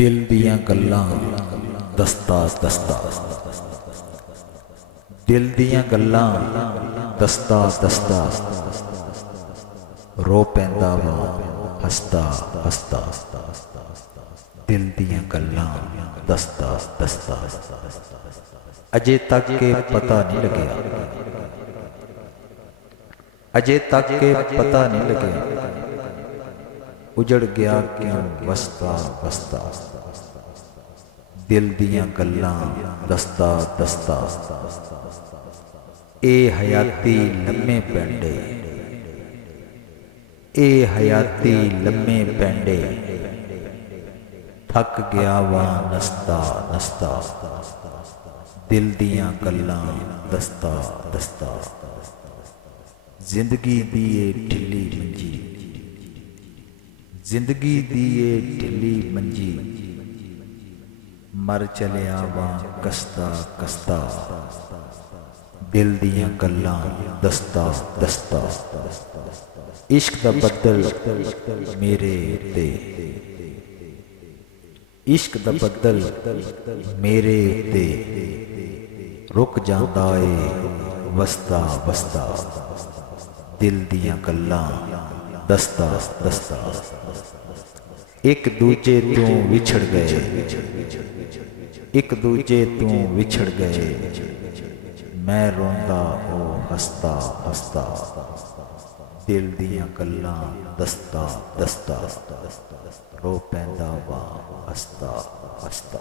दिल दियां गल्लां दस्ता दस्ता, दिल दियां गल्लां दस्ता दस्ता, रो पैंदा वा हसता हसता। दिल दियां गल्लां दस्ता दस्ता, अजे तक के पता नहीं लगे, अजे तक के पता नहीं लगे, उजड़ गया क्यों वसता वसता। दिल दियां गल्लां दस्ता दस्ता, ए हयाती लम्मे पैंडे, ए हयाती लम्मे पैंडे, थक गया वा नसता नसता। दिल दियां गल्लां दस्ता दस्ता, जिंदगी दी ए ढिली मंजी, जिंदगी दी ए ढिली मंजी, मर चलिया वा कसता कसता। दिल दियां गल्लां दस्ता दस्ता, इश्क दा बदल मेरे ते, इश्क दा बदल मेरे ते, रुक जांदा ए वसता वसता। दिल दियां गल्लां दस्ता दस्ता, एक दूजे तू विछड़ गए, एक दूजे तू विछड़ गए, मैं रोंदा ओ हसता हसता। दिल दियां गल्लां दस्ता दस्ता, रो पैंदा वा हसता हसता।